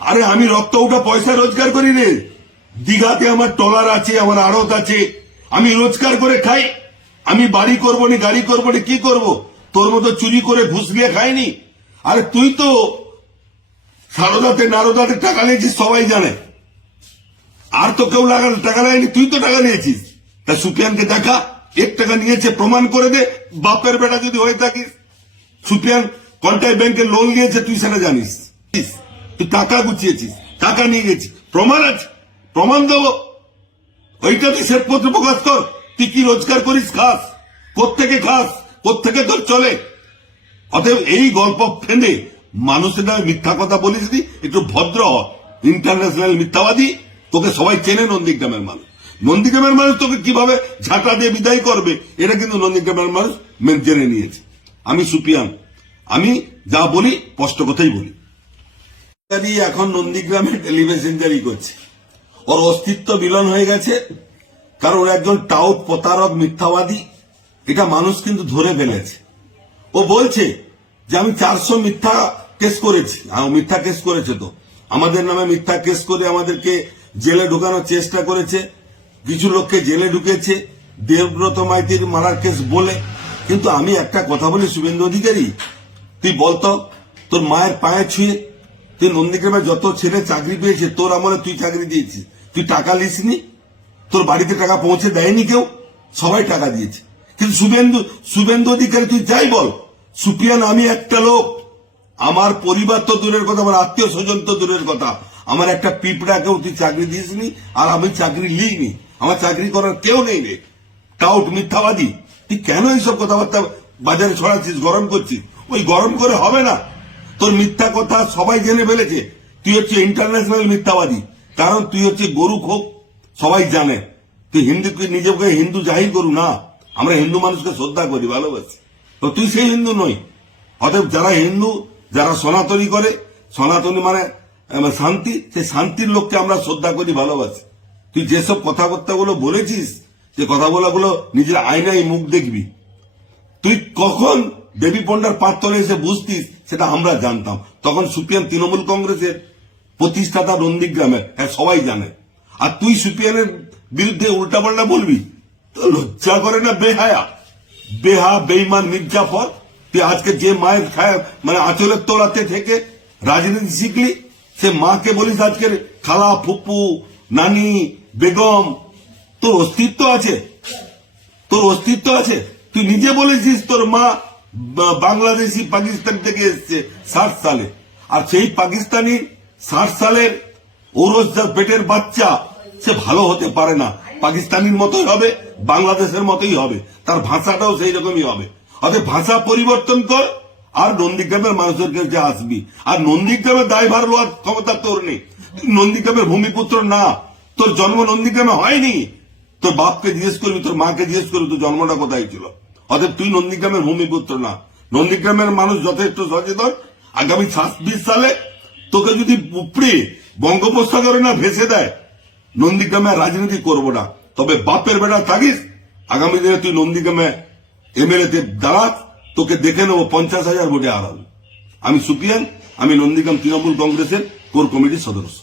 আরে আমি রক্ত উঠা পয়সা রোজগার করি রে। দীঘাতে আমার ট্রলার আছে, আমার আড়ত আছে, আমি রোজগার করে খাই। আমি বাড়ি করবো নি, গাড়ি করবো নি, কি করব? তোর মতো চুরি করে ঘুষ দিয়ে খাইনি। আরে তুই তো সারদাতে নারদাতে টাকা নিয়েছিস, সবাই জানে। আর তো কেউ টাকা নেয়নি, তুই তো টাকা নিয়েছিস। তা সুফিয়ানকে দেখা, 1 টাকা নিয়েছে প্রমাণ করে দে। বাপের বেটা যদি হয়ে থাকিস, সুফিয়ান কন্টাক্ট ব্যাংকে লোন নিয়েছে, তুই সেটা জানিস। তুই টাকা গুছিয়েছিস, টাকা নিয়ে গেছিস, প্রমাণ আছে, প্রমাণ দেবো। ওইটা তুই শ্বেতপত্র প্রকাশ কর। তুই কি রোজগার করিস, খাস কোত্থেকে, খাস কোত্থেকে, তোর চলে। অতএব এই গল্প ফেঁদে মানুষের নামে মিথ্যা কথা বলিস নি, একটু ভদ্র হ। ইন্টারন্যাশনাল মিথ্যাবাদী, তোকে সবাই চেনে নন্দীগ্রামের মানুষ। নন্দীগ্রামের মানুষ তোকে কিভাবে ঝাঁটা দিয়ে বিদায় করবে, এটা কিন্তু নন্দীগ্রামের মানুষ জেনে নিয়েছে। আমি সুফিয়ান, আমি যা বলি স্পষ্ট কথাই বলি। এখন নন্দীগ্রামে টেলিভিশন জারি করছে, ওর অস্তিত্ব বিলন হয়ে গেছে, কারণ ওর একজন টাউট প্রতারক মিথ্যাবাদী, এটা মানুষ কিন্তু ধরে ফেলেছে। ও বলছে যে আমি 400 মিথ্যা কেস করেছি। মিথ্যা কেস করেছে তো, আমাদের নামে মিথ্যা কেস করে আমাদেরকে জেলে ঢুকানোর চেষ্টা করেছে, কিছু লোককে জেলে ঢুকেছে দেবব্রত মাইতির মারার কেস বলে। কিন্তু আমি একটা কথা বলি, শুভেন্দু অধিকারী, তুই বলতো তোর মায়ের পায়ে ছুঁয়ে, তুই নন্দীগ্রামে যত ছেলে চাকরি পেয়েছে তোর আমলে তুই চাকরি দিয়েছিস, তুই টাকা লিসনি? তোর বাড়িতে টাকা পৌঁছে দেয়নি কেউ? সবাই টাকা দিয়েছে। কিন্তু শুভেন্দু অধিকারী তুই যাই বল, সুফিয়ান আমি একটা লোক, আমার পরিবার তো দূরের কথা, আমার আত্মীয় স্বজন তো দূরের কথা, আমার একটা পিঁপড়াকেও তুই চাকরি দিসনি, আর আমি চাকরি লিইনি, আমার চাকরি করার কেউ নেই রে। টাউট মিথ্যাবাদী, তুই কেন এইসব কথাবার্তা বাজারে ছড়াচ্ছিস, গরম করছিস? ওই গরম করে হবে না। তোর মিথ্যা কথা সবাই জেনে ফেলেছে। তুই হচ্ছে ইন্টারন্যাশনাল মিথ্যাবাদী, কারণ তুই হচ্ছে গরু খোপ, সবাই জানে। তুই হিন্দুকে, নিজেকে হিন্দু জাহির করু না। আমরা হিন্দু মানুষকে শ্রদ্ধা করি, ভালোবাসি, তো তুই সেই হিন্দু নই। অতএব যারা হিন্দু, যারা সনাতনী করে, সনাতনী মানে শান্তি, সেই শান্তির লোককে আমরা শ্রদ্ধা করি, ভালোবাসি। তুই যেসব কথাবার্তাগুলো বলেছিস, যে কথাগুলো নিজের আয়নায় মুখ দেখবি। তুই কখন দেবী পণ্ডার পাত্তলে এসে বুঝতিস সেটা আমরা জানতাম। তখন সুফিয়ান তৃণমূল কংগ্রেসের প্রতিষ্ঠাতা নন্দীগ্রামের, হ্যাঁ সবাই জানে। আর তুই সুফিয়ানের বিরুদ্ধে উল্টাপাল্টা বলবি, তো লজ্জা করে না? বেইমান মির্জাফর, তুই আজকে যে মায়ের মানে আঁচলের তোলাতে থেকে রাজনীতি শিখলি, সে মাকে বলিস আজকের খালা, ফুপু, নানি, বেগম। তোর অস্তিত্ব আছে, তোর অস্তিত্ব আছে। তুই নিজে বলেছিস তোর মা বাংলাদেশি পাকিস্তান থেকে এসছে 60 সালে, আর সেই পাকিস্তানি 60 সালের ওরস যার পেটের বাচ্চা, সে ভালো হতে পারে না, পাকিস্তানির মতোই হবে, বাংলাদেশের মতোই হবে, তার ভাষাটাও সেই রকমই হবে। অর্থাৎ ভাষা পরিবর্তন কর, আর নন্দীগ্রামের মানুষের কাছে আসবি। আর নন্দীগ্রামের দায়ভার লওয়ার ক্ষমতা তোর নেই। নন্দীগ্রামের ভূমিপুত্র না, তোর জন্ম নন্দীগ্রামে হয়নি। তোর বাপকে জিজ্ঞেস করবি, তোর মাকে জিজ্ঞেস করবি তোর জন্মটা কোথায় ছিল। অতএব তুই নন্দীগ্রামের ভূমিপুত্র না। নন্দীগ্রামের মানুষ যথেষ্ট সচেতন। আগামী 26 সালে তোকে যদি উপড়ে বঙ্গোপসাগরে না ভেসে দেয়, নন্দীগ্রামে রাজনীতি করবো না। তবে বাপের বেটা থাকিস, আগামী দিনে তুই নন্দীগ্রামে এমএলএ তে দাঁড়াস, তোকে দেখে নেবো 50,000 ভোটে হারাবো। আমি সুফিয়ান, আমি নন্দীগ্রাম তৃণমূল কংগ্রেসের কোর কমিটির সদস্য।